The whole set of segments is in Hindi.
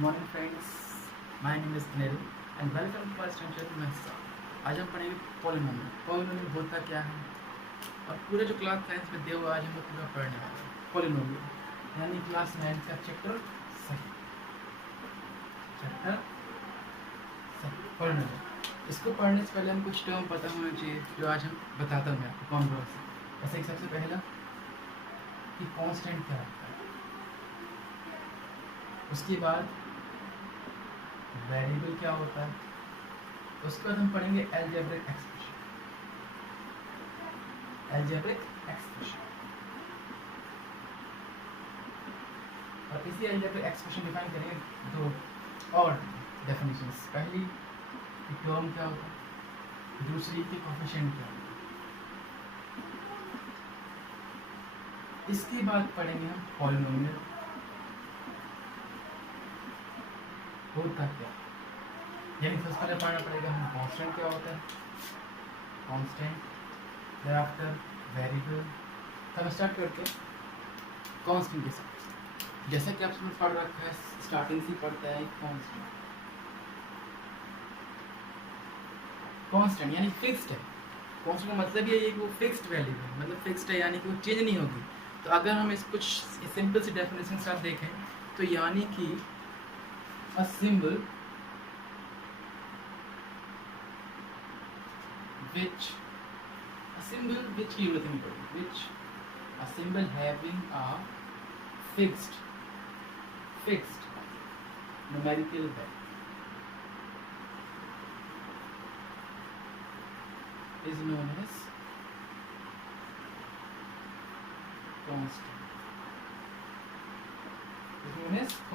Morning friends, my name is Anil and welcome to our student maths. आज हम पढ़ेंगे पॉलिनोमियल। पॉलिनोमियल होता क्या है और पूरे जो क्लास साइंस में दिया हुआ आज हम लोग पूरा पढ़ने वाले हैं पॉलिनोमियल, यानी क्लास 9 का चैप्टर सही पॉलिनोमियल। इसको पढ़ने से पहले हम कुछ टर्म पता होना चाहिए जो आज हम बताता हूँ मैं आपको कौन कौन से। जैसे कि सबसे पहला कि कांस्टेंट क्या होता है, उसके बाद वेरिएबल क्या होता है, उसके बाद हम पढ़ेंगे अलजेब्रिक एक्सप्रेशन। और इसी अलजेब्रिक एक्सप्रेशन डिफाइन करेंगे दो और डेफिनेशंस। पहली कि टर्म क्या होता है, दूसरी कि कोफिशिएंट क्या होता है। इसके बाद पढ़ेंगे हम पॉलिनोमियल होता क्या, यानी सबसे पहले पढ़ना पड़ेगा हम कांस्टेंट क्या होता है, कांस्टेंट, thereafter वेरिएबल। तब स्टार्ट करते हैं कांस्टेंट के साथ। जैसा कि आपने पढ़ रखा है, स्टार्टिंग से पढ़ता है कांस्टेंट। कांस्टेंट यानी फिक्स्ड है। कांस्टेंट का मतलब ये है कि वो फिक्स्ड वैल्यू है, मतलब फिक्स्ड है यानी कि वो चेंज नहीं होगी। तो अगर हम इस कुछ सिंपल सी डेफिनेशन के साथ देखें तो यानी कि अ सिंबल which की जरूरत नहीं पड़ेगी, which a symbol having a fixed numerical value is known as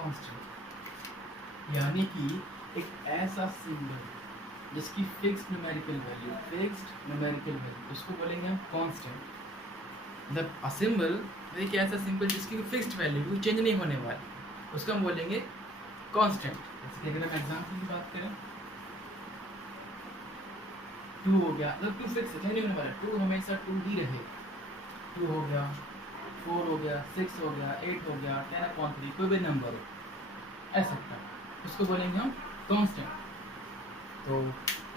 constant। यानी कि एक ऐसा सिंबल जिसकी फिक्स्ड न्यूमेरिकल वैल्यू उसको बोलेंगे हम कांस्टेंट। मतलब अ सिंबल एक ऐसा सिंबल जिसकी फिक्स्ड वैल्यू वो चेंज नहीं होने वाली, उसको हम बोलेंगे कांस्टेंट। जैसे कि अगर हम एग्जांपल की बात करें, 2 हो गया, मतलब 2 फिक्स चेंज नहीं होने वाला, 2 हमेशा 2 ही रहे। 2 हो गया, 4 हो गया, 6 हो गया, 8 हो गया, 10/3 कोई भी नंबर हो ऐसा का, उसको बोलेंगे हम कांस्टेंट। तो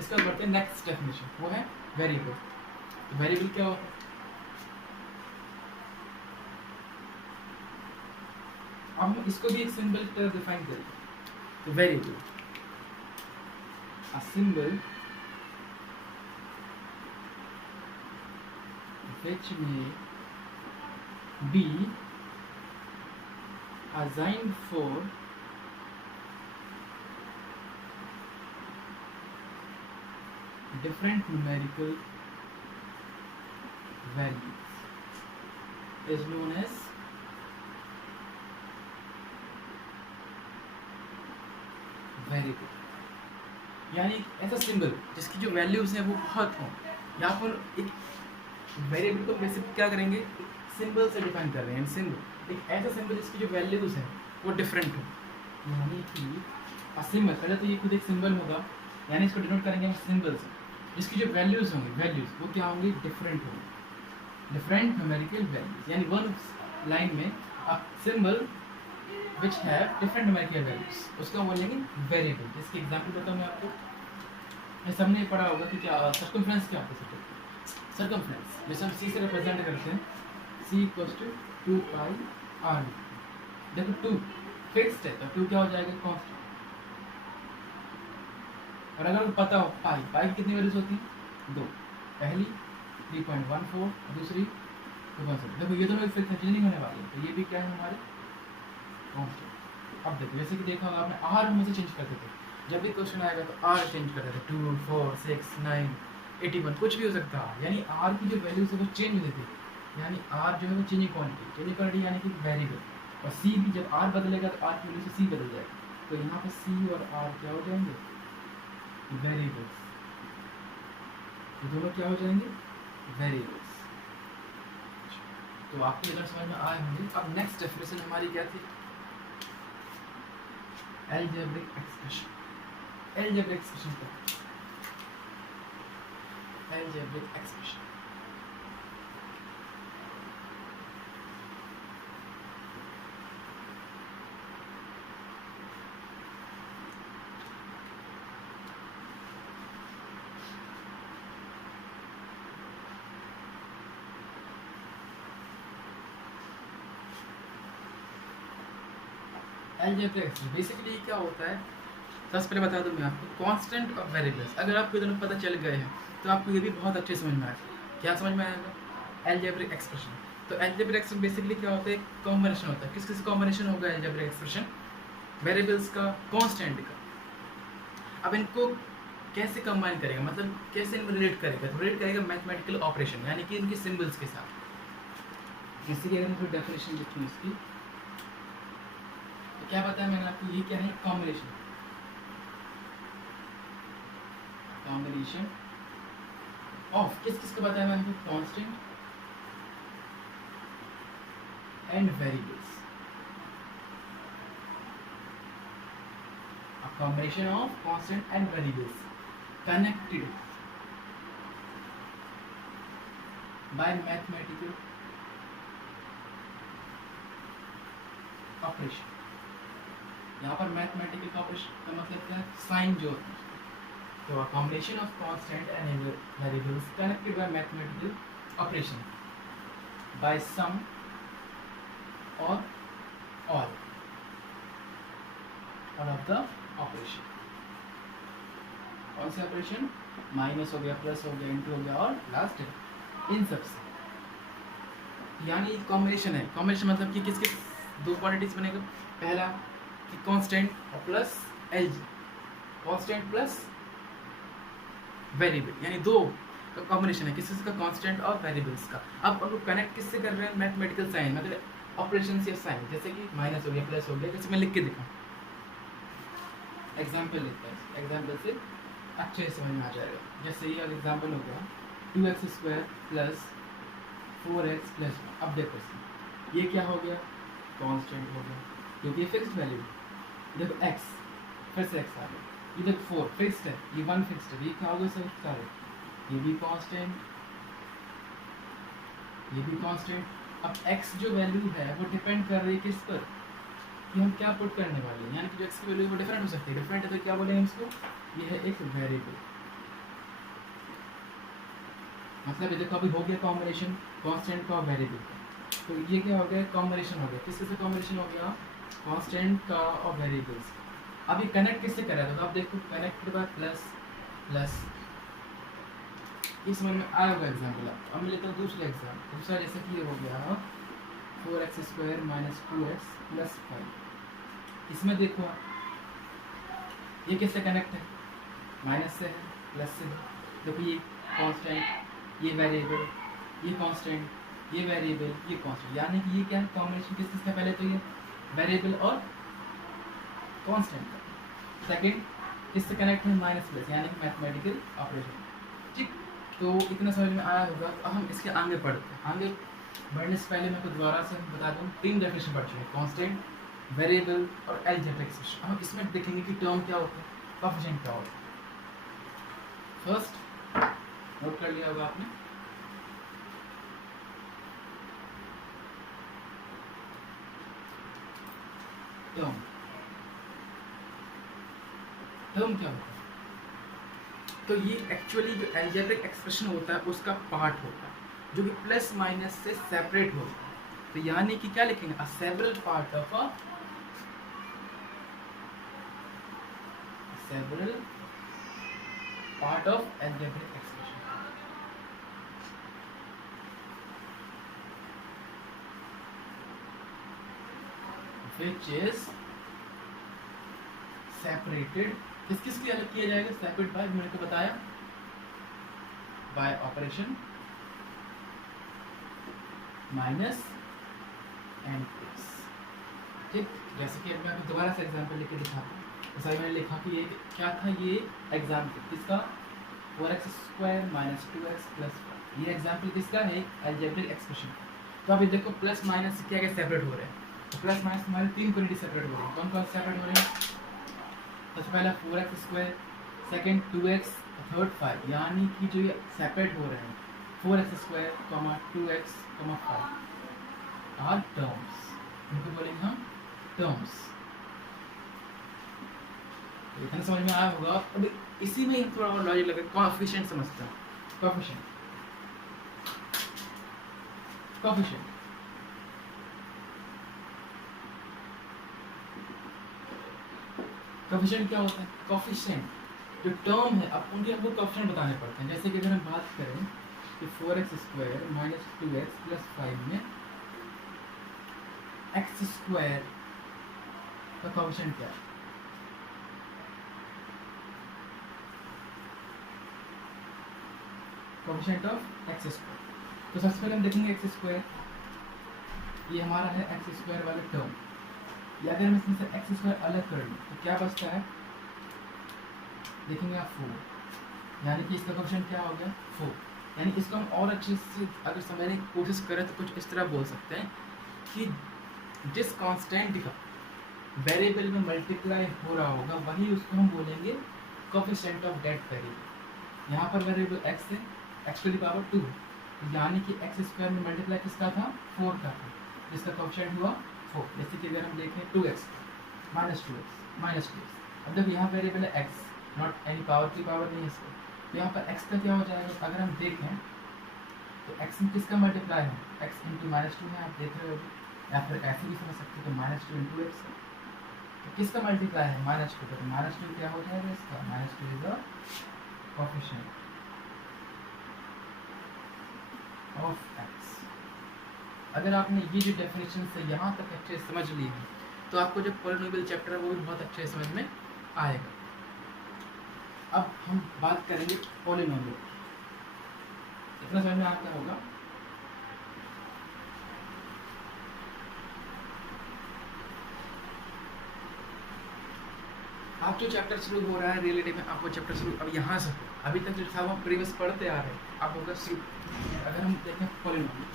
इसका बढ़ते हैं नेक्स्ट डेफिनेशन, वो है वेरिएबल। तो वेरिएबल क्या होता है, अब हम इसको भी एक सिंबल की तरह डिफाइन करेंगे। तो variable a symbol which may be assigned for different numerical values is known as variable. यानी ऐसा सिंबल जिसकी जो वैल्यूज हैं वो बहुत हों। यहाँ पर एक वेरिएबल को बेसिक क्या करेंगे, एक सिंबल से डिफाइन कर रहे हैं। सिंबल एक ऐसा सिंबल जिसकी जो वैल्यूज हैं वो डिफरेंट हो, यानी कि सिंबल पहले तो ये खुद एक सिंबल होगा, यानी इसको डिनोट करेंगे हम सिंबल से, जिसकी जो वैल्यूज होंगी वो क्या होंगी, डिफरेंट होंगी, डिफरेंट न्यूमेरिकल वैल्यूज। यानी वन लाइन में a symbol which have different numerical values उसको बोलेंगे वेरिएबल। इसकी एग्जांपल बताऊं मैं आपको। ये सबने पढ़ा होगा कि क्या सर्कमफ्रेंस क्या होता है। सर्कमफ्रेंस जैसे हम c से रिप्रेजेंट करते हैं, c = 2 पाई r। देखो 2 फिक्स्ड है तो 2 क्या हो जाएगा, कांस्टेंट। और अगर पता हो पाई की कितनी वैल्यूज होती हैं, 2। पहली 3.14, दूसरी 2.7। देखो ये दोनों फिक्स चेंज नहीं होने वाले, तो ये भी क्या है हमारे कांस्टेंट। अब देखो जैसे कि देखा होगा आपने, आर हम से चेंज करते थे। जब भी क्वेश्चन आएगा तो आर चेंज करते थे, 2, 4, 6, 9, 81 कुछ भी हो सकता है। यानी आर की जो वैल्यूज है वो चेंज होती थी, यानी आर जो है वो चेंजिंग क्वांटिटी यानी कि वेरिएबल। और सी भी जब आर बदलेगा तो आर की वैल्यू से सी बदल जाएगा, तो यहाँ पर सी और आर क्या हो जाएंगे, वेरिएबल्स। ये दोनों क्या हो जाएंगे, वेरिएबल्स। तो आपको इधर समझ में आए होंगे। अब नेक्स्ट डेफिनेशन हमारी क्या थी, algebraic expression। algebraic expression क्या है, algebraic expression algebraic expression basically क्या होता है, सबसे पहले बता दूं मैं आपको कांस्टेंट और वेरिएबल्स। अगर आपको ये दोनों पता चल गए हैं तो आपको ये भी बहुत अच्छे समझ में आएगा। क्या समझ में आएगा? Algebraic expression. तो अलजेब्रिक एक्सप्रेशन बेसिकली क्या होता है, कॉम्बिनेशन होता है। किस किस कॉम्बिनेशन होगा अलजेब्रिक एक्सप्रेशन? वेरिएबल्स का, कांस्टेंट का। अब इनको कैसे कंबाइन करेगा, मतलब कैसे इनको रिलेट करेगा? तो रिलेट करेगा मैथमेटिकल ऑपरेशन, यानी कि इनके सिंबल्स के साथ। जैसे कि अगर मैं डेफिनेशन लिखूँ इसकी, तो क्या बताया मैंने आपको, ये क्या है? कॉम्बिनेशन। कॉम्बिनेशन ऑफ किस किस को बताया मैंने आपको? Constant and variables. A combination of constant and variables connected by mathematical operation। यहाँ पर मैथमेटिकल ऑपरेशन का मतलब क्या है? साइन जो होता है। तो a combination of constant and variables connected by mathematical operation by sum or all of the operation. कौन से ऑपरेशन? माइनस हो गया, प्लस हो गया, इंटू हो गया और लास्ट इन सबसे। यानी कॉम्बिनेशन है। कॉम्बिनेशन मतलब कि किसके दो क्वांटिटीज बनेगा? पहला कि कांस्टेंट और plus L, constant plus variable, यानी दो का कॉम्बिनेशन है। किस का? कांस्टेंट और वेरिएबल्स का। अब उनको कनेक्ट किससे कर रहे हैं? मैथमेटिकल साइन, मतलब ऑपरेशन से साइन। जैसे कि माइनस हो गया, प्लस हो गया। जैसे मैं लिख के दिखाऊं, एग्जाम्पल लिखते हैं, एग्जाम्पल से अच्छे से समझ में आ जाएगा। जैसे ये एग्जाम्पल हो गया 2x² प्लस 4x प्लस 1। अब देखो ये क्या हो गया? कांस्टेंट हो गया क्योंकि ये फिक्स्ड वैल्यू। देखो x, फिर से x आ गया। ये देखो 4 फिक्स्ड है, ये 1 फिक्स्ड है। ये क्या हो गया सब सारे? ये भी कांस्टेंट, ये भी कांस्टेंट। अब x जो वैल्यू है वो डिपेंड कर रही है किस पर? कि हम क्या पुट करने वाले हैं। यानी कि जो x की वैल्यू वो डिफरेंट हो सकती है। डिफरेंट है तो क्या बोलेंगे इसको? ये है एक वेरिएबल। मतलब ये देखो अभी हो गया कॉम्बिनेशन कांस्टेंट का और वेरिएबल का। तो ये क्या हो गया? कॉम्बिनेशन हो गया। किससे से कॉम्बिनेशन हो गया? कांस्टेंट का और वेरिएबल्स। अब ये कनेक्ट किससे कर रहा है? तो आप देखो कनेक्टेड बाय प्लस प्लस। इस समझ में आया होगा एग्जाम्पल। अब मैं लेता हूँ दूसरा एग्जाम्पल। दूसरा जैसे कि ये हो गया 4x² माइनस 2x प्लस 5। इसमें देखो ये किससे कनेक्ट है? माइनस से है, प्लस से है। देखो ये कांस्टेंट, ये वेरिएबल, ये कांस्टेंट, ये वेरिएबल, ये कांस्टेंट। यानी कि ये क्या है? कॉम्बिनेशन किस किसका? पहले तो ये वेरिएबल और कांस्टेंट का। सेकंड किससे कनेक्ट है? माइनस प्लस, यानी कि मैथमेटिकल ऑपरेशन। ठीक, तो इतना समझ में आया होगा। अब हम इसके आगे पढ़ते हैं। आगे बढ़ने से पहले मैं दोबारा से बता दूँ, 3 डेफिनेशन पढ़ चुके हैं, कांस्टेंट, वेरिएबल और अलजेब्रिक एक्सप्रेशन। हम इसमें देखेंगे कि टर्म क्या होता है, कोएफिशिएंट क्या होता है। फर्स्ट नोट कर लिया होगा आपने, टर्म। टर्म क्या होता है? तो ये एक्चुअली जो अलजेब्रिक एक्सप्रेशन होता है उसका पार्ट होता है, जो कि प्लस माइनस से सेपरेट होता है। तो यानी कि क्या लिखेंगे? A several part of a several part of algebraic expression, which is separated। किस किस के अलग किया जाएगा? सेपरेट बाय, मैंने तो बताया, bye operation minus and plus. ठीक, जैसे कि मैं दोबारा से एग्जांपल लेके दिखाता हूँ। जैसा मैंने लिखा कि ये क्या था? ये एग्जाम्पल किसका? 4x² minus 2x plus 1। ये एग्जाम्पल किसका है? Algebraic expression. तो अभी देखो प्लस माइनस क्या क्या सेपरेट हो रहे हैं। तो प्लस माइनस हमारे 3 क्वांटिटी सेपरेट हो रहे हैं। कौन कौन सेपरेट हो रहे हैं? सबसे पहला 4x², सेकंड 2x, थर्ड 5। यानी कि जो ये सेपरेट हो रहे हैं 4x², 2x, 5 आर टर्म्स। इनको बोलेंगे हम टर्म्स। इतना समझ में आया होगा। अभी इसी में ही थोड़ा और लॉजिक लगे, कोएफिशिएंट समझते हैं। कोएफिशिएंट, कोएफिशिएंट कोफिशिएंट क्या होता है? कोफिशिएंट जो टर्म है अब उनके हमको कोफिशिएंट बताने पड़ते हैं। जैसे कि अगर हम बात करें कि 4x² माइनस 2x प्लस 5 में x² का कोफिशिएंट क्या है? Coefficient of x²। तो सबसे पहले हम देखेंगे x², ये हमारा है x² वाला टर्म। या अगर हम इसमें से x² अलग कर लें तो क्या बचता है? देखेंगे आप 4, यानी कि इसका कोफिशिएंट क्या हो गया? 4। यानी इसको हम और अच्छे से अगर समझने की कोशिश करें तो कुछ इस तरह बोल सकते हैं कि जिस कांस्टेंट का वेरिएबल में मल्टीप्लाई हो रहा होगा वही उसको हम बोलेंगे कोफिशिएंट ऑफ दैट वेरिएबल। यहाँ पर वेरिएबल x है, x⁻², यानी कि x² में मल्टीप्लाई किसका था? 4 का था, जिसका कोफिशिएंट हुआ 4। जैसे कि अगर हम देखें 2x माइनस 2x। अब जब यहाँ वेरिएबल है x, नॉट एनी पावर की पावर नहीं है इसको, तो यहाँ पर x का क्या हो जाएगा? अगर हम देखें तो x में किसका मल्टीप्लाई है? x इंटू -2 है, आप देख रहे हो, या फिर ऐसे भी समझ सकते हो तो -2 इंटू x है। तो किसका मल्टीप्लाई है? -2 का। तो -2 क्या हो जाएगा इसका? -2 is the coefficient of x। अगर आपने ये जो डेफिनेशन से यहाँ तक अच्छे से समझ ली है तो आपको जो पॉलिनोमियल चैप्टर है वो भी बहुत अच्छे से समझ में आएगा। अब हम बात करेंगे पॉलिनोमियल। इतना समझ में आता होगा। आप जो चैप्टर शुरू हो रहा है रिलेटिव में, आपको चैप्टर शुरू अब यहाँ से अभी तक जो था वो प्रीवियस पढ़ते आ रहे हैं, अब होगा शुरू। अगर हम देखें पॉलिनोमियल,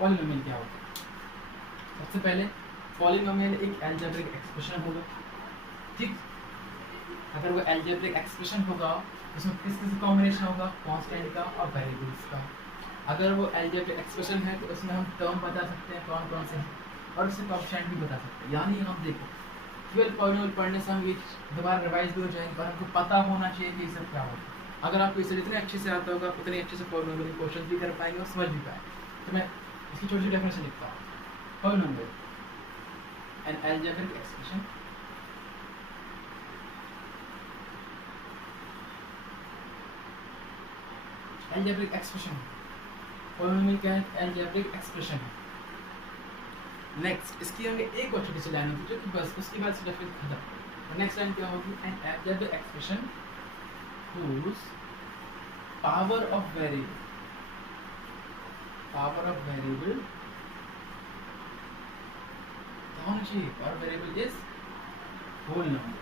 पॉलिनोमियल क्या होता है? सबसे पहले पॉलिनोमियल एक अलजेब्रिक एक्सप्रेशन होगा, ठीक। अगर वो अलजेब्रिक एक्सप्रेशन होगा उसमें किस किस कॉम्बिनेशन होगा? कांस्टेंट का और वेरिएबल्स का। अगर वो अलजेब्रिक एक्सप्रेशन है तो उसमें हम टर्म बता सकते हैं कौन कौन से हैं, और उससे कोफिशिएंट भी बता सकते हैं। यानी हम देखो केवल पॉलिनोमियल पढ़ने से हम ये दोबारा रिवाइज भी हो जाएंगे, और हमको पता होना चाहिए कि ये सब क्या होता है। अगर आपको इसे जितने अच्छे से आता होगा उतने अच्छे से पॉलिनोमियल क्वेश्चन भी कर पाएंगे और समझ भी पाएंगे। तो मैं इसकी छोटी सी डेफिनेशन लिखता हूँ। Polynomial N algebraic expression algebraic expression. Polynomial क्या है? अलजेब्रिक एक्सप्रेशन है। नेक्स्ट इसकी हमें एक और छोटी सी लाइन होगी जो कि बस उसके बाद डेफिनेशन खत्म। नेक्स्ट लाइन क्या होगी? An algebraic expression whose power of variable क्या होना चाहिए? Power variable is whole number.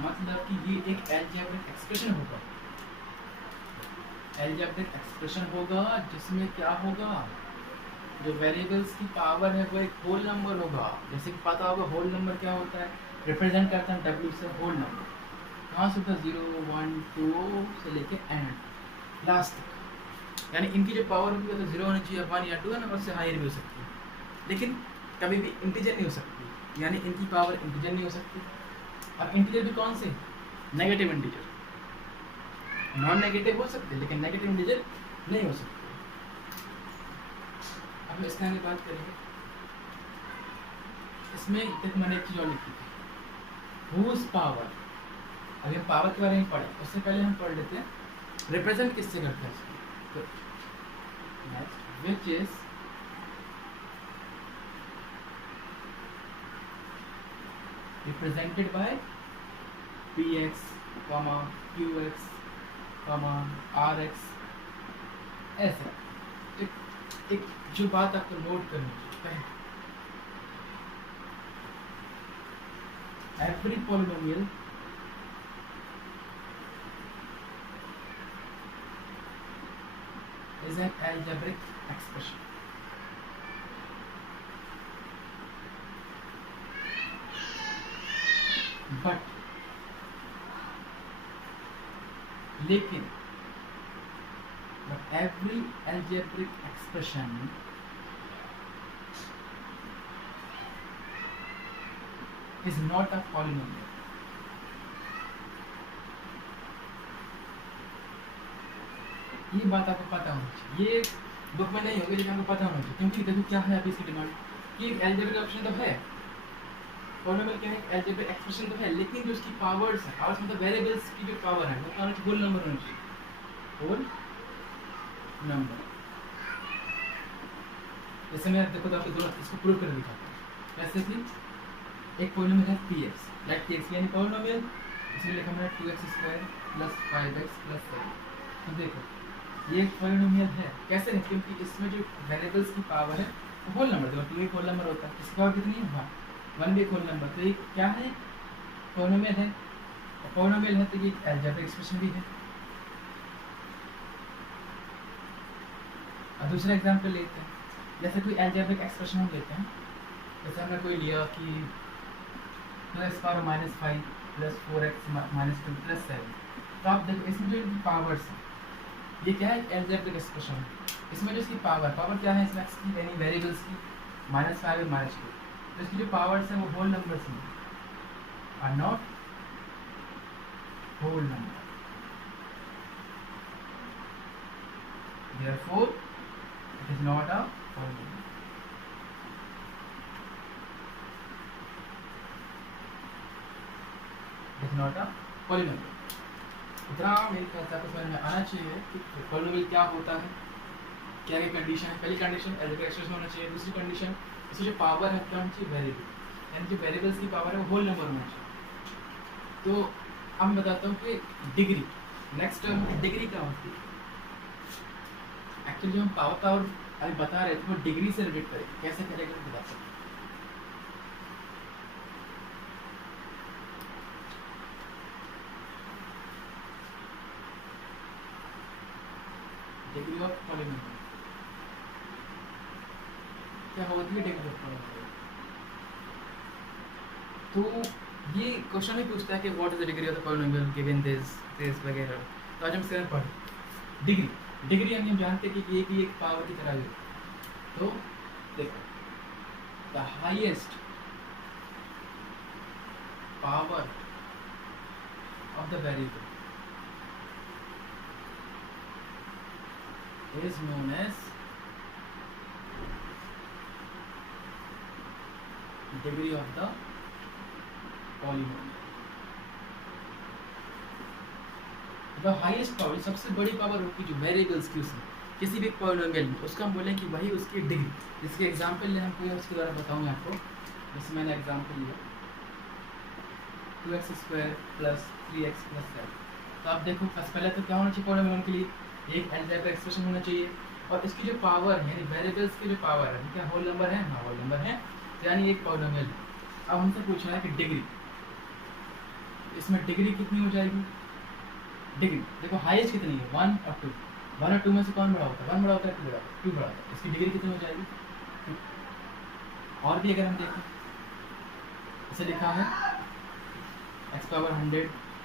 मतलब कि ये एक अलजेब्रिक एक्सप्रेशन होगा, अलजेब्रिक एक्सप्रेशन होगा जिसमें क्या होगा? जो वेरिएबल्स की पावर है वो एक होल नंबर होगा। जैसे कि पता होगा होल नंबर क्या होता है? रिप्रेजेंट करते हैं W से होल नंबर। कहाँ से होता है? 0 1 2 से लेके एंड लास्ट तक। यानी इनकी जो पावर होगी तो 0 होनी चाहिए, 1 या 2 है ना, उससे हायर भी हो सकती है, लेकिन कभी भी इंटीजर नहीं हो सकती। यानी इनकी पावर इंटीजर नहीं हो सकती। अब इंटीजर भी कौन से? Negative integer. नॉन नेगेटिव हो सकते हैं लेकिन नेगेटिव इंटीजर नहीं हो सकते। अब हम इसके आगे बात करेंगे। इसमें तक मैंने एक चीज और लिखी थी, हुज पावर। अभी हम पावर के बारे में पढ़े, उससे पहले हम पढ़ लेते हैं रिप्रेजेंट किससे करते हैं इसको। Next which is represented by px, qx, rx। ऐसे एक जो बात आपको नोट करनी है, every polynomial is an algebraic expression. But लेकिन every algebraic expression is not a polynomial. ये बात आपको पता होनी चाहिए। ये बुक में नहीं होगी लेकिन हमको पता होना चाहिए, क्योंकि देखो क्या है अभी इसकी डिमांड कि एक अलजेब्रिक ऑप्शन तो है, पॉलिनोमियल क्या है, अलजेब्रिक एक्सप्रेशन तो है, लेकिन जो उसकी पावर्स है, पावर्स मतलब वेरिएबल्स की जो पावर है वो होना चाहिए होल नंबर होना चाहिए, होल नंबर। जैसे मैं देखो तो आपको दोनों इसको प्रूव कर दिखाता हूँ कैसे कि एक पॉलिनोमियल है px, लेट px यानी पॉलिनोमियल, इसमें लिखा मैंने 2x² + 5x + 7। तो देखो ये एक पॉलिनोमियल है, कैसे है, क्योंकि इसमें जो वेरिएबल्स की पावर है वो होल नंबर, देखो 2 एक होल नंबर होता है, इसकी पावर कितनी है 1 भी एक होल नंबर, तो ये क्या है पॉलिनोमियल है, और पॉलिनोमियल है तो ये अलजेब्रिक एक्सप्रेशन भी है। और दूसरा एग्जांपल लेते हैं, जैसे कोई अलजेब्रिक एक्सप्रेशन हम लेते हैं, जैसे हमने कोई लिया कि 2x⁻⁵ + 4x - 2 + 7, तो आप देखो इसमें जो इनकी पावर्स हैं ये क्या है अलजेब्रिक एक्सप्रेशन, इसमें जो इसकी पावर क्या है इसमें x की यानी वेरिएबल्स की -5 और -2, तो इसकी जो पावर्स हैं वो होल नंबर्स हैं, are not whole number, therefore it is not a whole number। It is not a polynomial। इतना मेरे ख्याल से आपको समझ में आना चाहिए कि पॉलिनोमियल क्या होता है, क्या क्या कंडीशन है। पहली कंडीशन अलजेब्रिक एक्सप्रेशन होना चाहिए, दूसरी कंडीशन इसकी जो पावर है क्या होनी चाहिए वेरिएबल, यानी जो वेरिएबल्स की पावर है वो होल नंबर होना चाहिए। तो अब मैं बताता हूँ कि डिग्री, नेक्स्ट टर्म की डिग्री क्या होती है। एक्चुअली जो हम पावर अभी बता रहे थे वो डिग्री से रिलेट करेंगे, कैसे करेंगे मैं बता सकता हूँ। डिग्री ऑफ पॉलिनोमियल क्या होती है, डिग्री ऑफ पॉलिनोमियल। तो ये क्वेश्चन ही पूछता है कि what is the degree of the polynomial given this वगैरह। तो आज हम इसके बारे में पढ़ें डिग्री यानी हम जानते हैं कि एक ही एक पावर की तरह है। तो देखो the highest power of the variable is known as degree of the polynomial। The highest power सबसे बड़ी पावर होगी जो वेरिएबल्स की उसमें किसी भी पॉलिनोमियल में, उसका हम बोलें कि वही उसकी डिग्री। जिसके एग्जांपल ले हम कोई उसके द्वारा बताऊंगा आपको। जैसे मैंने एग्जांपल लिया 2x² + 3x + 7। तो आप देखो पहले तो क्या होना चाहिए पॉलिनोमियल के लिए, एक अलजेब्रिक एक्सप्रेशन होना चाहिए, और इसकी जो पावर है यानी वेरिएबल्स की जो पावर है क्या होल नंबर है, हाँ होल नंबर है, यानी एक पॉलिनोमियल है। अब हमसे पूछा है कि डिग्री, इसमें डिग्री कितनी हो जाएगी। डिग्री देखो हाईएस्ट कितनी है 1 और 2, 1 और 2 में से कौन बड़ा होता है, 1 बड़ा होता है 2 बड़ा होता है, 2 बड़ा होता है। इसकी डिग्री कितनी हो जाएगी 2। और भी अगर हम देखें इसे लिखा है x⁻100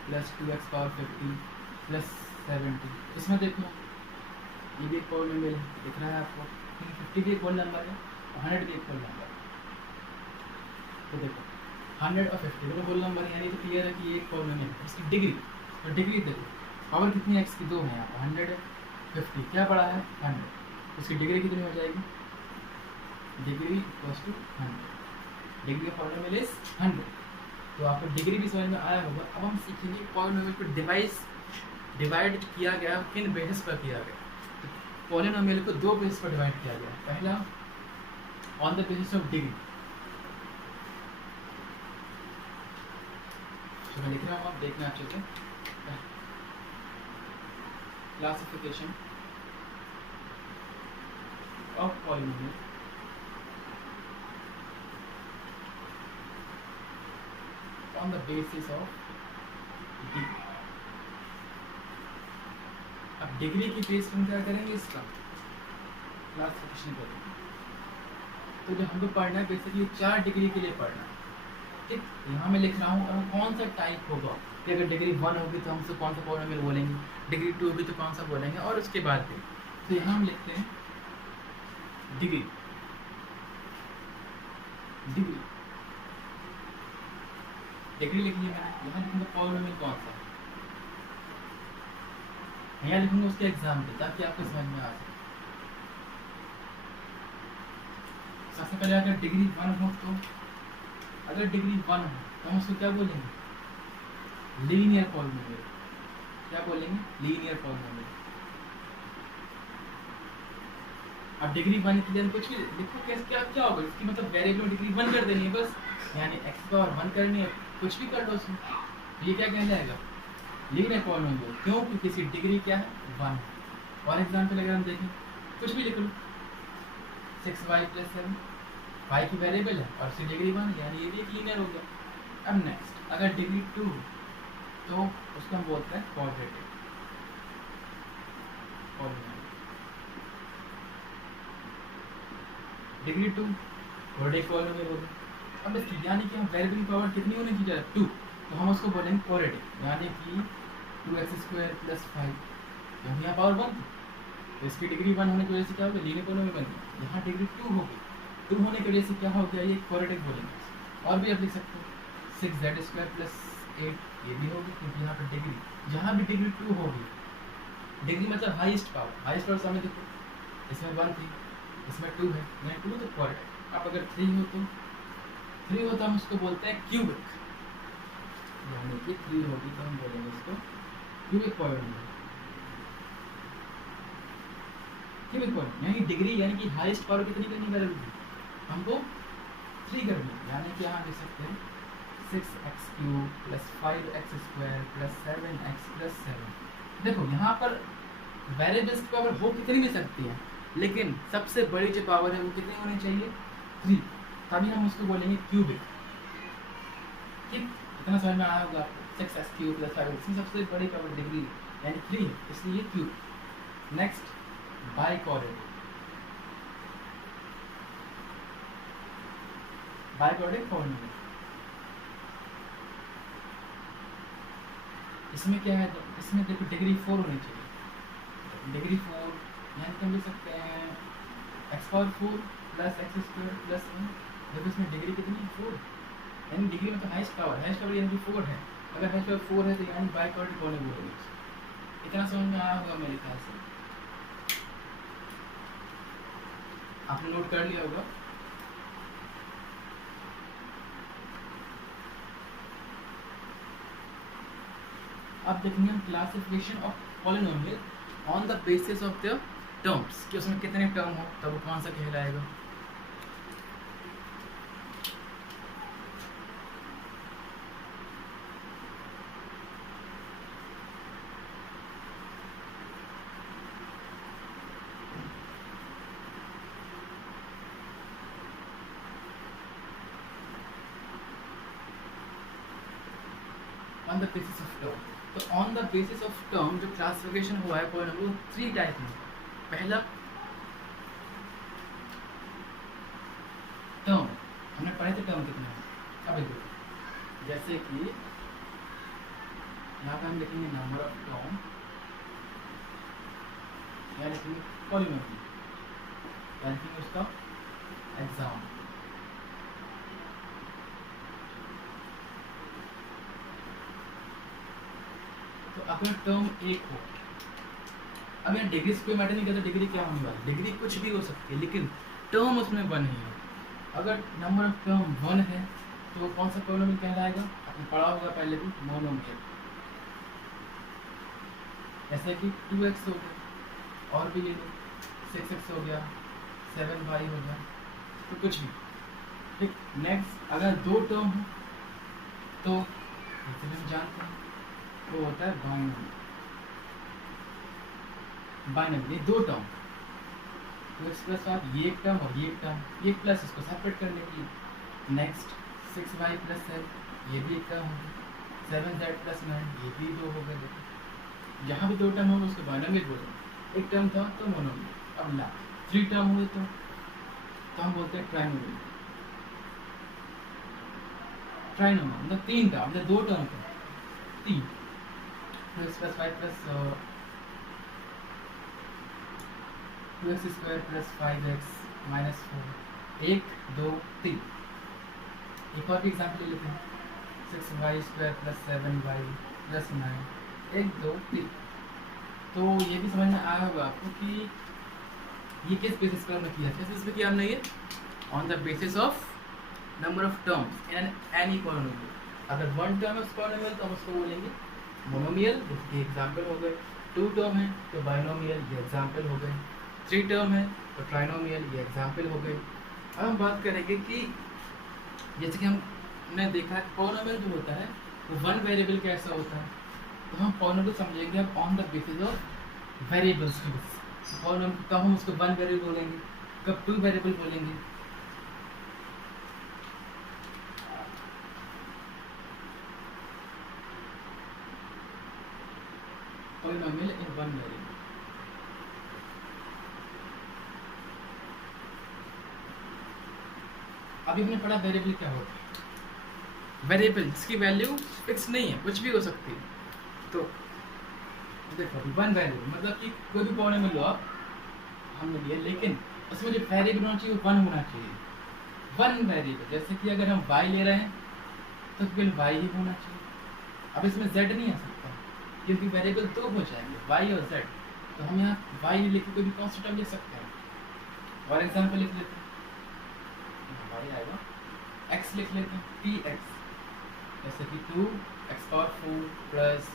+ 2x⁻50 + 70। इसमें देखो ये भी एक पॉलिनोमियल है, दिख रहा है आपको, 50 भी एक होल नंबर है और 100 भी एक होल नंबर है। तो देखो 100 और 50 दोनों होल नंबर यानी तो क्लियर है कि ये एक पॉलिनोमियल है। इसकी डिग्री, तो डिग्री देखो पावर कितनी है x की 2 है यहाँ पर, 100 50 क्या बड़ा है 100, उसकी डिग्री कितनी हो जाएगी, degree = 100, degree of polynomial is 100। तो आपको डिग्री भी समझ में आया होगा। अब हम सीखेंगे पॉलिनोमियल को डिवाइड किया गया किन बेसिस पर किया गया। तो पॉलिनोमियल को 2 बेसिस पर डिवाइड किया गया। पहला on the basis of degree, तो मैं लिख रहा हूँ आप देखना अच्छे से, classification of polynomial on the basis of degree। अब डिग्री की बेस पर क्या करेंगे, इसका क्लासिफिकेशन करेंगे। तो जो हमको पढ़ना है बेसिकली 4 डिग्री के लिए पढ़ना है, ठीक। यहाँ मैं लिख रहा हूँ और कौन सा टाइप होगा कि अगर डिग्री 1 होगी तो हम उसको कौन सा पॉलिनोमियल बोलेंगे, डिग्री 2 होगी तो कौन सा बोलेंगे, और उसके बाद भी। तो यहाँ हम लिखते हैं डिग्री, डिग्री डिग्री लिख लिया मैंने। यहाँ लिखूंगा पॉलिनोमियल कौन सा, यहाँ लिखूंगा उसके एग्जाम्पल ताकि आपको समझ में आ सके। सबसे पहले अगर डिग्री 1 हो तो, अगर डिग्री 1 हो तो हम उसको क्या बोलेंगे? Linear polynomial. क्या बोलेंगे? Linear polynomial. अब डिग्री 1 के लिए हम कुछ भी लिखो, क्या क्या होगा इसकी मतलब वेरिएबल में डिग्री 1 कर देनी है बस, यानी x पावर 1 करनी है, कुछ भी कर लो उसमें, ये क्या कह जाएगा? Linear polynomial. क्यों? क्योंकि इसकी डिग्री क्या है? 1। और एग्जांपल अगर हम देखें, कुछ भी लिख लो, 6y + 7, y की वेरिएबल है और इसकी डिग्री 1 यानी ये भी एक लीनियर हो गया। अब नेक्स्ट अगर डिग्री 2 तो उसको हम बोलते हैं quadratic polynomial. Degree 2 quadratic polynomial हो गया। अब इसकी यानी कि हम वेरिएबल की पावर कितनी होनी चाहिए? 2, तो हम उसको बोलेंगे क्वाड्रेटिक, यानी कि 2x² + 5, क्योंकि यहाँ पावर 1 थी तो इसकी डिग्री 1 होने की वजह से क्या हो गया? लीनियर पॉलिनोमियल बन गया। यहाँ डिग्री 2 होगी, 2 होने की वजह से क्या हो गया? ये क्वाड्रेटिक बोलेंगे। और भी आप लिख सकते हो 6z² + 8, ये भी होगी क्योंकि यहाँ पर डिग्री, जहाँ भी डिग्री 2 होगी, डिग्री मतलब हाईएस्ट पावर सामने देखो, इसमें 1 थी, इसमें 2 है, यहाँ 2 तो क्वाड्रेटिक। अब अगर 3 हो तो हम उसको बोलते हैं क्यूबिक, यानी कि 3 होगी तो हम बोलेंगे इसको क्यूबिक पॉलिनोमियल। क्यूबिक पॉलिनोमियल यानी डिग्री, यानी कि हाईएस्ट पावर कितनी करनी है? हमको 3 करनी है, यानी कि यहाँ लिख सकते हैं 6x³ + 5x² + 7x + 7। देखो यहाँ पर वेरिएबल्स की पावर हो कितनी भी सकती है, लेकिन सबसे बड़ी जो पावर है वो कितनी होनी चाहिए? 3, तभी हम उसको बोलेंगे क्यूबिक। ठीक, इतना समझ में आया होगा आपको? 6x³ + 5, इसमें सबसे बड़ी पावर डिग्री यानी 3 है, इसलिए cube. Next biquadratic. Biquadratic polynomial, इसमें क्या है? तो इसमें देखो डिग्री 4 होनी चाहिए। डिग्री 4 यानी हम लिख सकते हैं x⁴ + x² + 1। देखो इसमें डिग्री कितनी है? 4, यानी डिग्री में तो हाईएस्ट पावर यानी कि 4 है। अगर हाईएस्ट पावर 4 है तो यानी बाइक्वाड्रेटिक पॉलिनोमियल बोलेंगे। इतना समझ में आया होगा मेरे ख्याल से, आपने नोट कर लिया होगा। अब देखेंगे हम classification of polynomial on the basis of the terms, कि उसमें कितने टर्म हो तब वो कौन सा कहलाएगा। On the basis of term, तो on the basis of term जो क्लासिफिकेशन हुआ है पॉलिनोमियल वो 3 टाइप में। पहला टर्म, हमने पढ़े थे टर्म कितने हैं। अब देखो जैसे कि यहाँ पे हम लिखेंगे नंबर ऑफ टर्म, या लिखेंगे पॉलिनोमियल, या लिखेंगे उसका एग्जाम। तो अगर टर्म 1 हो, अब यहाँ डिग्री से कोई मैटर नहीं करता, डिग्री क्या होने वाली, डिग्री कुछ भी हो सकती है, लेकिन टर्म उसमें 1 ही है। अगर नंबर ऑफ टर्म 1 है तो कौन सा पॉलिनोमियल कहलाएगा? आपने पढ़ा होगा पहले भी, मोनोमियल। जैसे कि 2x हो गया, और भी ले लो 6x हो गया, 7y हो गया, तो कुछ भी। ठीक, नेक्स्ट अगर 2 टर्म हो तो जैसे हम जानते हैं वो होता है बाइनोमियल। बाइनोमियल 2 टर्म, 2x + 5, ये एक टर्म और ये एक टर्म, ये प्लस इसको सेपरेट करने के लिए। नेक्स्ट 6y + 7, ये भी एक टर्म होगी, 7z + 9, ये भी 2 हो गए। देखो जहाँ भी 2 टर्म होंगे उसको बाइनोमियल बोलेंगे, एक टर्म था तो मोनोमियल। अब ला 3 टर्म हुए तो हम बोलते हैं ट्राइनोमियल। ट्राइनोमियल मतलब 3 टर्म, मतलब 2 टर्म थे 3, 2x + 5 + 2x² + 5x - 4, 1 2 3। एक और भी एग्जाम्पल ले लेते हैं, 6y² + 7y + 9, 1 2 3। तो ये भी समझ में आया होगा आपको कि ये किस बेसिस पर हमने किया, किस बेसिस पे किया हमने ये? On the basis of number of terms in any polynomial. अगर वन टर्म है उस पॉलिनोमियल तो हम उसको बोलेंगे मोनोमियल, जिसके एग्जाम्पल हो गए। टू टर्म है तो बाइनोमियल, ये एग्जाम्पल हो गए। थ्री टर्म है तो ट्राइनोमियल, ये एग्जाम्पल हो गए। अब हम बात करेंगे कि जैसे कि हमने देखा है पॉलिनोमियल जो होता है वो वन वेरिएबल कैसा होता है, तो हम पॉलिनोमियल समझेंगे अब on the basis of variables की बेसिस। पॉलिनोमियल कब हम उसको वन वेरिएबल बोलेंगे, कब टू वेरिएबल बोलेंगे। Polynomial in one variable. अभी हमने पढ़ा वेरिएबल क्या होता है। वेरिएबल जिसकी वैल्यू फिक्स नहीं है, कुछ भी हो सकती है। तो देखो वन वेरिएबल मतलब कि कोई भी पॉलिनोमियल लो आप, हमने लिया, लेकिन उसमें जो वेरिएबल होना चाहिए वन होना चाहिए। वन वेरिएबल जैसे कि अगर हम y ले रहे हैं तो केवल y ही होना चाहिए। अब इसमें z नहीं आ सकता क्योंकि वेरिएबल दो हो जाएंगे y और z, तो हम यहाँ y लिख के कोई भी कॉन्स्टेंट लिख सकते हैं। और एग्जाम्पल लिख लेते हैं, y आएगा, x लिख लेते हैं px, जैसे कि 2x⁴ plus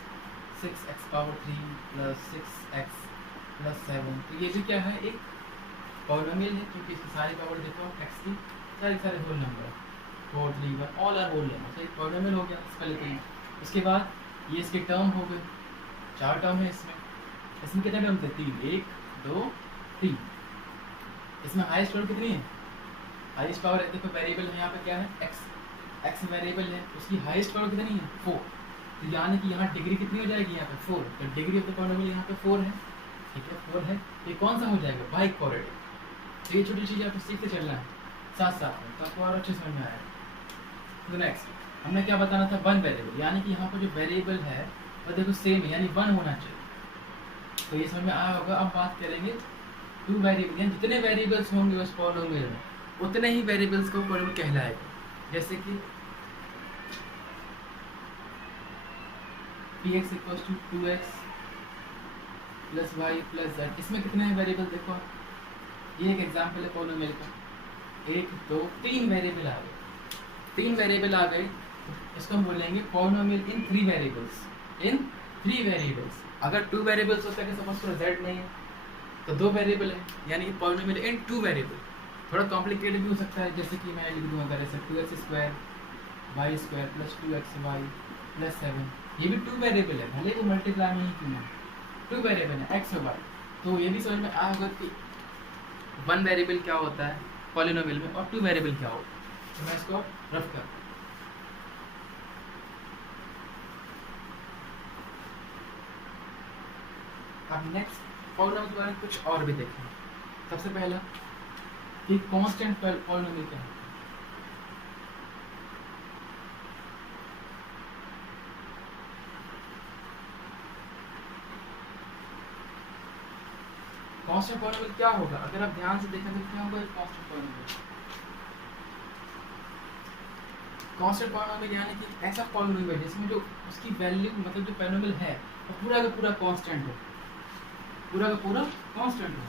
6x⁴ plus 6x plus 7। तो ये भी क्या है, एक पॉलिनोमियल है क्योंकि इसकी सारी पावर देखो x की सारे whole number 4 3 1 all are whole number, तो एक पॉलिनोमियल हो गया इसका लेते हैं। उसके बाद ये इसके टर्म हो गए, चार टर्म है इसमें कितने टर्म थे, 3, 1 2 3। इसमें हाईएस्ट पावर कितनी है, हाईएस्ट पावर देखो वेरिएबल है यहाँ पे क्या है x वेरिएबल है, उसकी हाईएस्ट पावर कितनी है 4। तो यानी कि यहाँ डिग्री कितनी हो जाएगी यहाँ पे 4, तो डिग्री ऑफ द पॉलिनोमियल यहाँ पे 4 है, ठीक है 4 है। ये कौन सा हो जाएगा, बाई क्वाड्रेटिक। तो ये छोटी चीज़ आपको सीखते चलना है साथ में, तो आपको और अच्छे समझ में आएगा। तो नेक्स्ट हमने क्या बताना था, वन वेरिएबल, यानी कि यहाँ पर जो वेरिएबल है वो देखो सेम है, यानी वन होना चाहिए। तो ये समझ में आया होगा। अब बात करेंगे टू वेरिएबल, यानी जितने वेरिएबल्स होंगे उस पॉलिनोमियल में उतने ही वेरिएबल्स को पॉलिनोमियल कहलाएगा। जैसे कि px = 2x plus y plus z, इसमें कितने हैं वेरिएबल देखो, ये एक एग्जाम्पल है पॉलिनोमियल का। 1 2 3 वेरिएबल आ गए, 3 वेरिएबल आ गए, इसको हम बोलेंगे पॉलिनोमियल इन 3 वेरिएबल्स। इन 3 वेरिएबल्स, अगर 2 वेरिएबल्स होता है, सपोज करो z नहीं है तो 2 वेरिएबल है, यानी कि पॉलिनोमियल इन 2 वेरिएबल। थोड़ा कॉम्प्लिकेटेड भी हो सकता है, जैसे कि मैं लिख दूँगा अगर ऐसे 2x² y² plus 2xy plus 7, ये भी 2 वेरिएबल है, भले वो मल्टीप्लाई नहीं क्यों ना, 2 वेरिएबल है x और y। तो ये भी समझ में आया होगा कि वन वेरिएबल क्या होता है पॉलिनोमियल में और 2 वेरिएबल क्या होता है। तो मैं इसको रफ कर, अब नेक्स्ट पॉलिनोमियल के बारे में कुछ और भी देखें। सबसे पहला कि कांस्टेंट पॉलिनोमियल क्या है। कांस्टेंट पॉलिनोमियल क्या होगा, अगर आप ध्यान से देखें तो क्या होगा कांस्टेंट पॉलिनोमियल। कांस्टेंट पॉलिनोमियल यानी कि ऐसा पॉलिनोमियल जिसमें जो उसकी वैल्यू मतलब जो पॉलिनोमियल है वो पूरा का पूरा कांस्टेंट हो, पूरा का पूरा कांस्टेंट हो।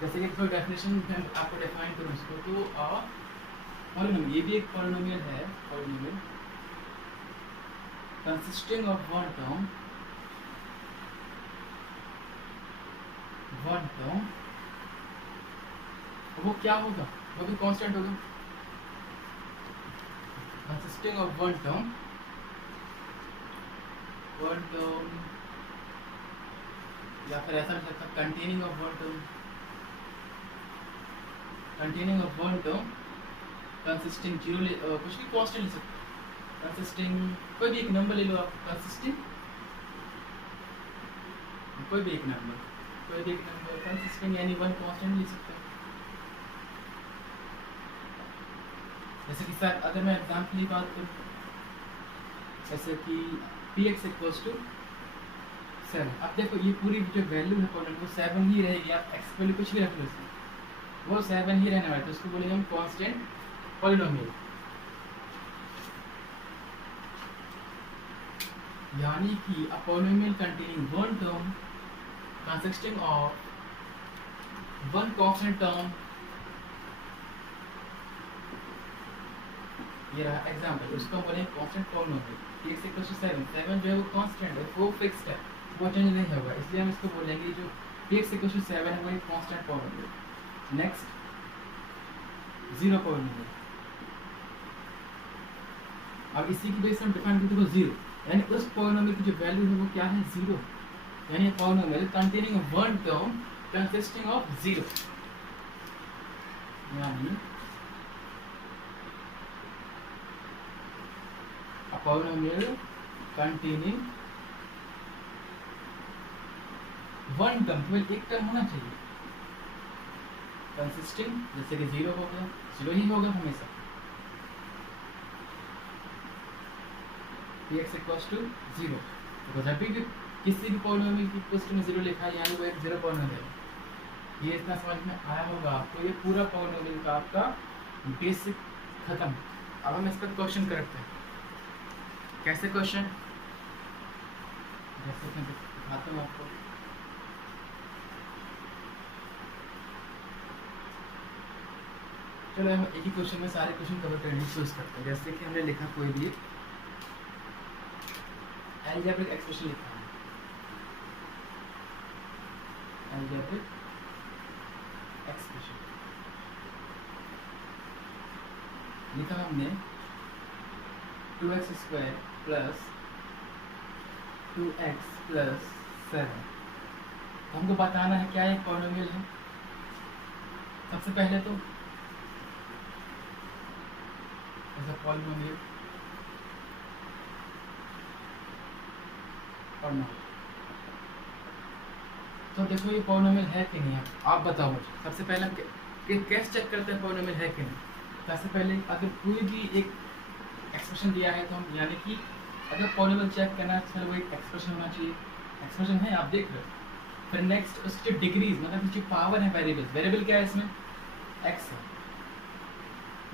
जैसे कि कोई डेफिनेशन मैं आपको डिफाइन करूँ इसको, तो पॉलिनोमियल, ये भी एक पॉलिनोमियल है, polynomial consisting of one term वो क्या होगा, वो भी कांस्टेंट होगा। कंसिस्टिंग ऑफ वन टर्म या फिर ऐसा भी सकता है containing of one term consisting zero, कुछ भी कांस्टेंट ले सकते हैं, कंसिस्टिंग कोई भी एक नंबर ले लो आप, कंसिस्टिंग कोई भी एक नंबर कंसिस्टिंग यानी वन कांस्टेंट ले सकते हैं। जैसे कि सर अगर मैं एग्जाम्पल की बात करूँ, जैसे कि px = 7, अब देखो ये पूरी जो वैल्यू है पॉलिनोमियल वो 7 ही रहेगी, आप x की वैल्यू कुछ भी रख लो इसमें, वो 7 ही रहने वाला है, तो उसको बोलेंगे हम कांस्टेंट पॉलिनोमियल। यानी कि a polynomial containing one term consisting of one constant term ये रहा एग्जाम्पल, उसको हम बोलेंगे constant polynomial. x equal to 7, 7 जो है वो कांस्टेंट है, वो फिक्स्ड है, वो चेंज नहीं होगा, इसलिए हम इसको बोलेंगे जो x इक्वल टू 7 है वो एक constant polynomial. Next zero polynomial, अब इसी की बेस हम डिफाइन करते हैं जीरो, यानी उस पॉलिनोमियल की जो वैल्यू है वो क्या है, जीरो, यानी polynomial containing one term consisting of zero, यानी a polynomial containing one term, केवल एक टर्म होना चाहिए, कंसिस्टिंग, जैसे कि जीरो हो गया, जीरो ही होगा हमेशा, x इक्वल्स टू जीरो, तो जब भी किसी भी पॉलिनोमियल की पोस्ट में जीरो लिखा है यानी वो एक जीरो पॉलिनोमियल है। ये इतना समझ में आया होगा आपको, ये पूरा पॉलिनोमियल का आपका बेसिक खत्म। अब हम इसका क्वेश्चन करते हैं। कैसे क्वेश्चन, जैसे मैं दिखाता हूँ आपको, चलो हम एक ही क्वेश्चन में सारे क्वेश्चन कवर करने की कोशिश करते हैं। जैसे कि हमने लिखा कोई भी अलजेब्रिक एक्सप्रेशन लिखा है, अलजेब्रिक एक्सप्रेशन लिखा हमने 2x square plus 2x plus 7, हमको बताना है क्या एक पॉलिनोमियल है। सबसे पहले तो एज अ पॉलिनोमियल पढ़ना, तो देखो ये पॉलिनोमियल है कि नहीं है, आप बताओ मुझे। सबसे पहले हम कैसे चेक करते हैं पॉलिनोमियल है कि नहीं। सबसे पहले अगर कोई भी एक एक्सप्रेशन दिया है तो हम, यानी कि अगर पॉलिनोमियल चेक करना है तो वो एक एक्सप्रेशन होना चाहिए, एक्सप्रेशन है आप देख रहे हो। फिर नेक्स्ट उसकी डिग्रीज, मतलब उसकी पावर है वेरिएबल, वेरिएबल क्या है इसमें, x है,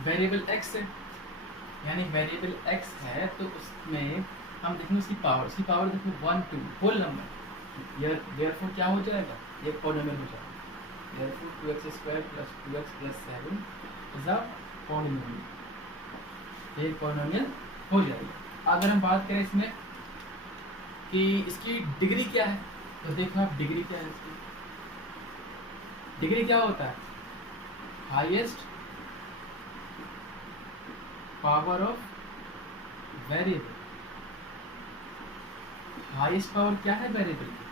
वेरिएबल x है, यानी वेरिएबल x है तो उसमें हम देखेंगे उसकी पावर देखो 1 2 होल नंबर, देयरफॉर क्या हो जाएगा, ये पॉलिनोमियल हो जाएगा, therefore 2x square plus 2x plus 7 is a polynomial, ये पॉलिनोमियल हो जाएगा। अगर हम बात करें इसमें कि इसकी डिग्री क्या है, तो देखो आप डिग्री क्या है इसकी, डिग्री क्या होता है, highest power of variable, highest power क्या है वेरिएबल की,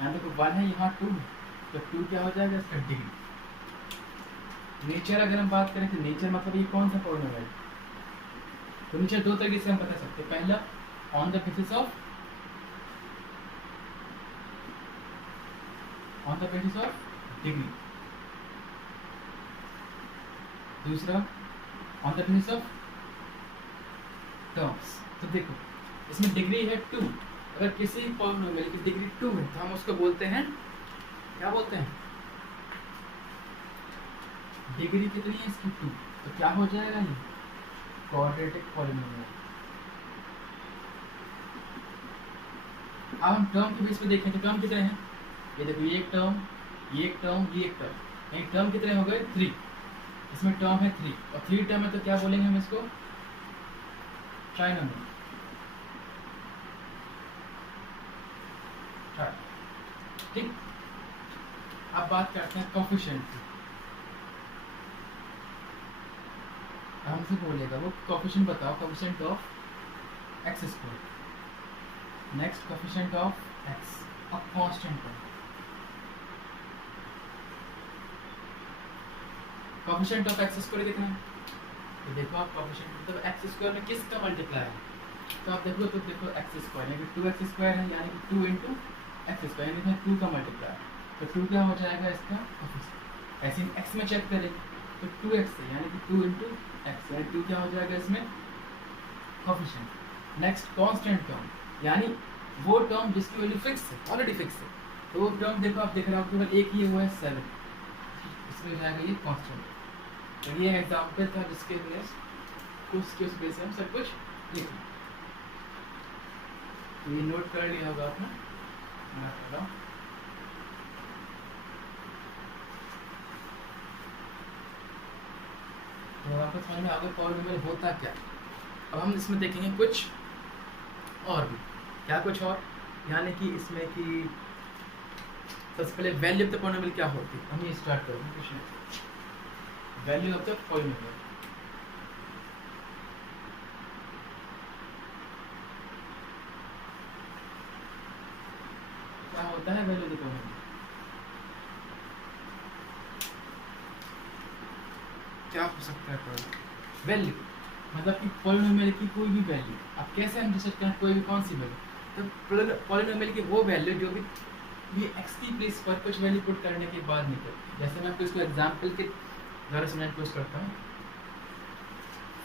यहाँ देखो 1 है, यहाँ 2 है, तो 2 क्या हो जाएगा इसका डिग्री। नेचर अगर हम बात करें तो नेचर मतलब ये कौन सा पॉलिनोमियल है, तो नेचर दो तरीके से हम बता सकते हैं। पहला on the basis of degree, दूसरा on the basis of terms. तो देखो इसमें डिग्री है 2, अगर किसी पॉलिनोमियल की डिग्री 2 है तो हम उसको बोलते हैं, क्या बोलते हैं, डिग्री कितनी है इसकी 2, तो क्या हो जाएगा ये क्वाड्रेटिक पॉलिनोमियल। अब हम टर्म के बेस पे देखें तो टर्म कितने हैं, ये देखो ये एक टर्म, ये एक टर्म, ये एक टर्म, एक टर्म कितने हो गए 3, इसमें टर्म है 3 और 3 टर्म है तो क्या बोलेंगे हम इसको, ट्राइनोमियल। ठीक, अब बात करते हैं कोफिशिएंट की। हमसे बोलेगा वो कोफिशिएंट बताओ, coefficient of x square, next coefficient of x, अब कांस्टेंट का कोफिशिएंट ऑफ एक्स स्क्वायर कितना है, तो देखो आप कोफिशिएंट मतलब एक्स स्क्वायर में किसका मल्टीप्लाई है, तो आप देखो तो देखो एक्स स्क्वायर यानी कि 2x स्क्वायर है, यानी कि 2 इंटू एक्स स्क्वायर, यानी कि 2 का मल्टीप्लाई, तो 2 क्या हो जाएगा इसका कोफिशिएंट। ऐसे हम x में चेक करेंगे तो 2x है, यानी कि 2 इंटू एक्स, यानी 2 क्या हो जाएगा इसमें कोफिशिएंट। नेक्स्ट कांस्टेंट टर्म, यानी वो टर्म जिसकी वैल्यू फिक्स है, ऑलरेडी फिक्स है, तो वो टर्म देखो आप देख रहे हो केवल एक ही हुआ है 7, इसमें हो जाएगा ये कांस्टेंट। तो ये एग्जांपल था जिसके लिए उसके उस बेस हम सब कुछ लिख, तो ये नोट कर लिया होगा आपने, मैं कर रहा हूँ। तो आपको समझ में आ गया पॉलिनोमियल होता क्या, अब हम इसमें देखेंगे कुछ और भी, क्या कुछ और, यानी कि इसमें कि सबसे पहले वैल्यू ऑफ द पॉलिनोमियल क्या होती है, हम ये स्टार्ट करेंगे question. Value of the polynomial, क्या होता है वैल्यू ऑफ द पॉलिनोमियल? क्या हो सकता है वैल्यू, मतलब कि पॉलिनोमियल की कोई भी वैल्यू, आप कैसे हम डिसाइड करें कोई भी कौन सी वैल्यू, तो पॉलिनोमियल की वो वैल्यू जो भी ये x की प्लेस पर कुछ वैल्यू पुट करने के बाद निकलती है। जैसे मैं आपको इसको एग्जांपल के द्वारा समझाने की कोशिश करता हूँ।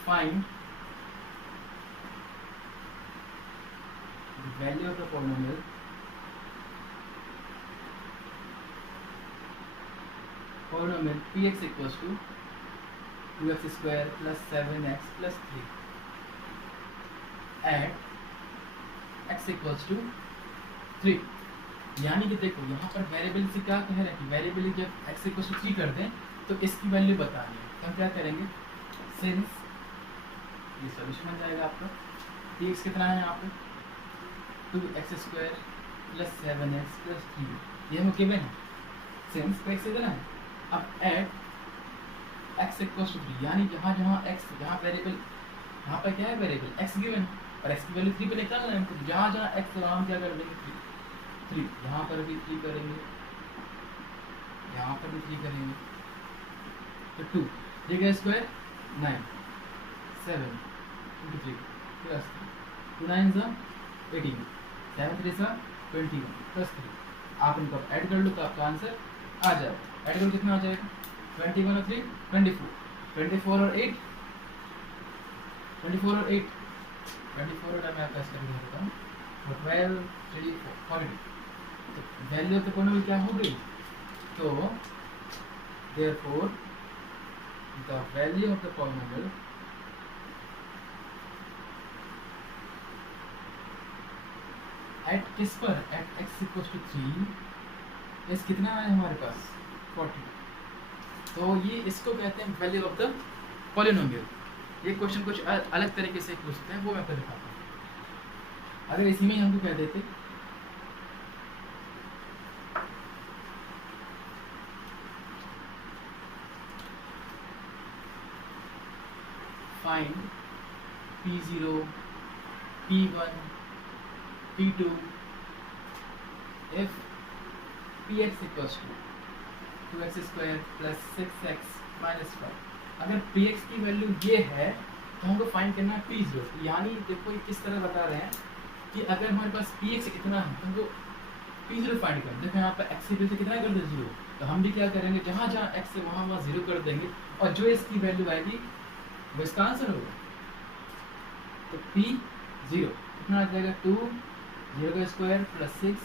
Find the value of the polynomial px equals to 2x square plus 7x plus 3 at x equals to 3। यानी कि देखो यहाँ पर वेरिएबल से क्या कह रहे हैं कि वेरिएबल जब x equals to 3 कर दें तो इसकी वैल्यू बतानी है, तो हम क्या करेंगे, सिंस ये सॉल्यूशन बन जाएगा आपका, px कितना है यहाँ पे 2x square plus 7x plus 3, ये हमें गिवन है, सिंस पे x कितना है, अब एट x इक्वल्स टू 3, यानी जहाँ जहाँ x, जहाँ वेरिएबल, यहाँ पर क्या है वेरिएबल x गिवन और x की वैल्यू 3 पे निकालना है हमको, जहाँ जहाँ x वहाँ हम क्या कर देंगे 3, यहाँ पर भी 3 करेंगे, यहाँ पर भी 3 करेंगे, तो 2 ठीक है, स्क्वायर 9 7 into 3 प्लस 2 9 सा 18 7 3 सा 21 प्लस 3, आप इनको ऐड कर लो तो आपका आंसर आ जाएगा। ऐड करो कितना आ जाएगा, 21 और 3 24, 24 और 8 24 और 8 24 और मैं आपका इसका भी देता हूँ, 12 3 4 42, तो वैल्यू ऑफ द पॉलिनोमियल क्या हो गई, तो therefore the value of the polynomial at किस पर, एट x इक्वल्स टू 3 इस कितना है हमारे पास 40, तो ये इसको कहते हैं वैल्यू ऑफ द पॉलिनोमियल। ये क्वेश्चन कुछ अलग तरीके से पूछते हैं, वो मैं आपको दिखाता हूँ। अगर इसी में हमको कह देते find p0 p1 p2 if px equals to 2x square plus 6x minus 5, अगर px की वैल्यू ये है तो हमको फाइंड करना है p0, यानी देखो ये किस तरह बता रहे हैं कि अगर हमारे पास px इतना है तो हमको p0 फाइंड करना, देखो यहाँ पर x की वैल्यू कितना कर दे 0, तो हम भी क्या करेंगे जहाँ जहाँ x है वहाँ वहाँ 0 कर देंगे और जो इसकी वैल्यू आएगी वो इसका आंसर होगा, तो p0 कितना आ जाएगा 2 0 का स्क्वायर प्लस 6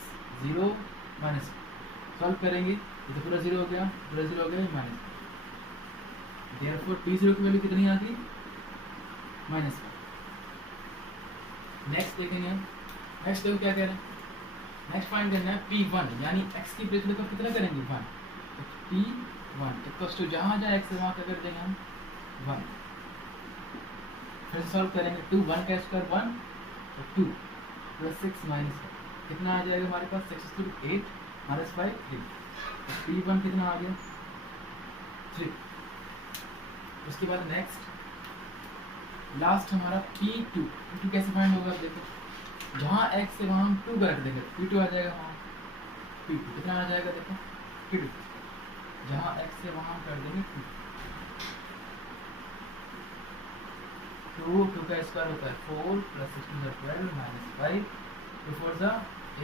0 माइनस, सॉल्व करेंगे ये तो पूरा 0 हो गया, पूरा 0 हो गया माइनस, देयरफॉर p0 की वैल्यू कितनी आ गई -1। नेक्स्ट देखेंगे, नेक्स्ट देखो क्या कह रहे हैं, नेक्स्ट फाइंड करना है p1, यानी x की प्लेस पर कितना करेंगे 1, तो p1 इक्वल्स टू जहाँ जहाँ x है वहाँ क्या कर देंगे हम 1, फिर सॉल्व करेंगे 2 1 का स्क्वायर 1, तो 2 प्लस 6 माइनस 1 कितना आ जाएगा हमारे पास 6 टू 8 माइनस 5 3, तो p1 कितना आ गया 3। उसके बाद नेक्स्ट लास्ट हमारा p2, p2 कैसे फाइंड होगा, देखो जहाँ x है वहाँ हम 2 रख देंगे, p2 आ जाएगा वहाँ, p2 कितना आ जाएगा देखो p2, जहाँ x है वहाँ हम कर देंगे 2 2 का स्क्वायर होता है 4 प्लस 6 टू 12 माइनस 5 2 4 जा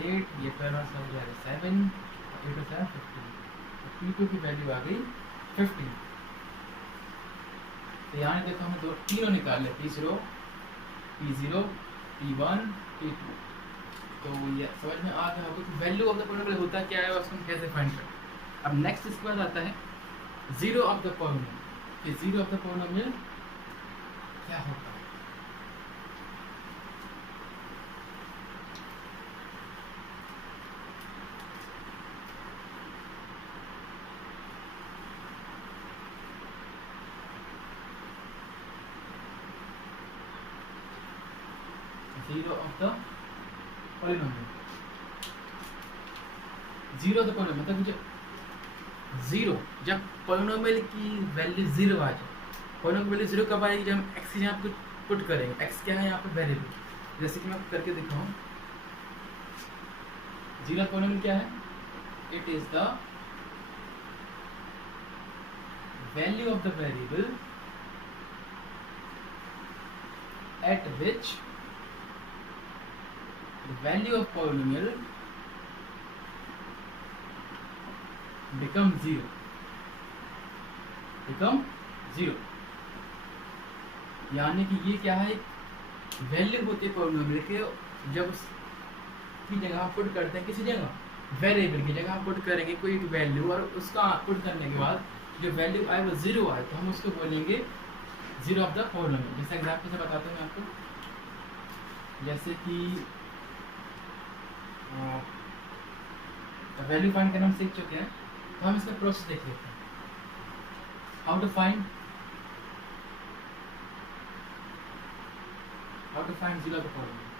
8, ये 12 और 7 जाएगा 7 8 और 7 15, तो p2 की वैल्यू आ गई 15। तो यहाँ देखो हमें दो तीनों निकाल ले, p0 p1 p2, तो ये समझ में आ गया होगा कि वैल्यू ऑफ द पॉलिनोमियल होता क्या है और उसको हम कैसे फाइंड करें। अब नेक्स्ट इसके बाद आता है जीरो ऑफ द पॉलिनोमियल, कि जीरो ऑफ द पॉलिनोमियल क्या होता है। Zero of the polynomial, zero of the polynomial मतलब जब जीरो, जब पॉलिनोमियल की वैल्यू जीरो आ जाए, पॉलिनोमियल वैल्यू जीरो कब आएगी, जब हम एक्स की जगह पुट करेंगे, एक्स क्या है यहाँ पे वेरिएबल, जैसे कि मैं करके दिखाऊं, जीरो पॉलिनोमियल क्या है, it is the value of the variable at which the value of polynomial become zero, यानी कि ये क्या है, वैल्यू होती है पॉलिनोमियल के, जब उसकी जगह आप पुट करते हैं, किसी जगह वेरिएबल की जगह आप पुट करेंगे कोई एक वैल्यू, और उसका पुट करने के बाद जो वैल्यू आए वो जीरो आए, तो हम उसको बोलेंगे जीरो ऑफ द पॉलिनोमियल। जैसे एग्जांपल से बताता हूँ मैं आपको, जैसे कि वैल्यू फाइंड करना हम सीख चुके हैं, तो हम इसका प्रोसेस देख लेते हैं, how to find zero of the polynomial.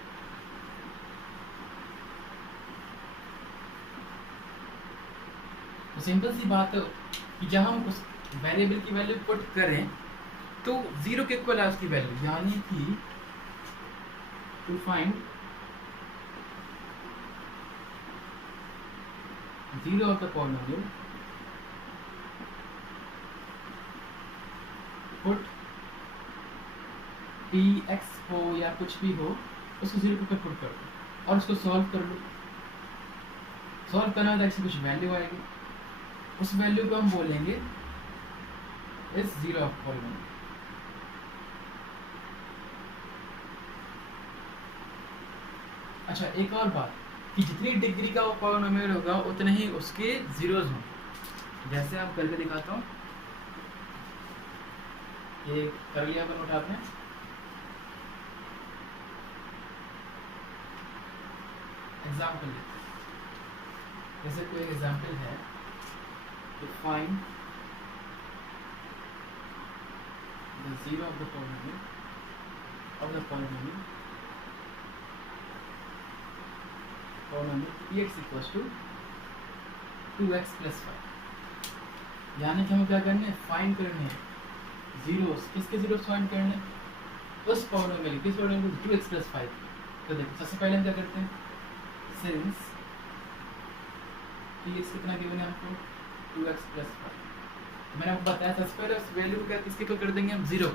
तो सिंपल सी बात है कि जब हम उस वेरिएबल की वैल्यू पुट करें तो जीरो के इक्वल है उसकी वैल्यू, यानी कि to find zero of the polynomial put P X हो या कुछ भी हो, उसको जीरो के ऊपर पुट कर दो और उसको सॉल्व कर लो। सॉल्व करना है तो कुछ वैल्यू आएगी, उस वैल्यू को हम बोलेंगे इस जीरो ऑफ पॉलिनोमियल। अच्छा, एक और बात कि जितनी डिग्री का वो पॉलिनोमियल होगा उतने ही उसके जीरोज होंगे। जैसे आप करके दिखाता हूँ, ये कर लिया अपन उठाते हैं, एग्जाम्पल जैसे कोई एग्जाम्पल है, to find the zero of the polynomial px equals to 2x plus 5, यानी कि हमें क्या करना है, फाइंड करने हैं जीरोस। किसके जीरोस फाइंड करने हैं, उस पॉलिनोमियल, किस पॉलिनोमियल, 2x plus 5। तो देखो सबसे पहले हम क्या करते हैं, सिंस px कितना गिवन है हमको, 2x plus 5, तो मैंने आपको बताया सबसे पहले उस वैल्यू को क्या किसके इक्वल कर देंगे हम, जीरो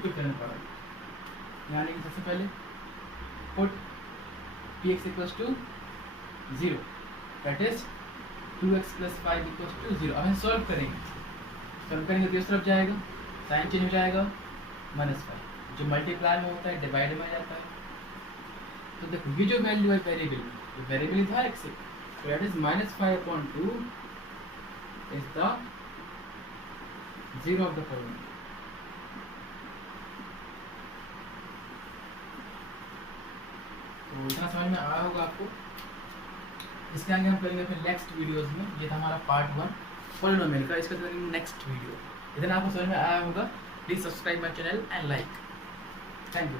को करना पड़ेगा, यानी कि सबसे पहले put px equals to 0, that is 2x plus 5 equals to 0। अब हम सॉल्व करेंगे तो इस तरफ जाएगा, साइन चेंज हो जाएगा, -5 जो मल्टीप्लाई में होता है डिवाइड में आ जाता है। तो देखो ये जो वैल्यू है वेरिएबल था x, तो that is -5/2 is the zero of the polynomial. तो इतना समझ में आया होगा आपको। इसके आगे हम करेंगे फिर नेक्स्ट वीडियोस में। ये था हमारा पार्ट 1 पॉलिनोमियल का, इसका करेंगे नेक्स्ट वीडियो। इतना आपको समझ में आया होगा। Please subscribe my channel and like. Thank you.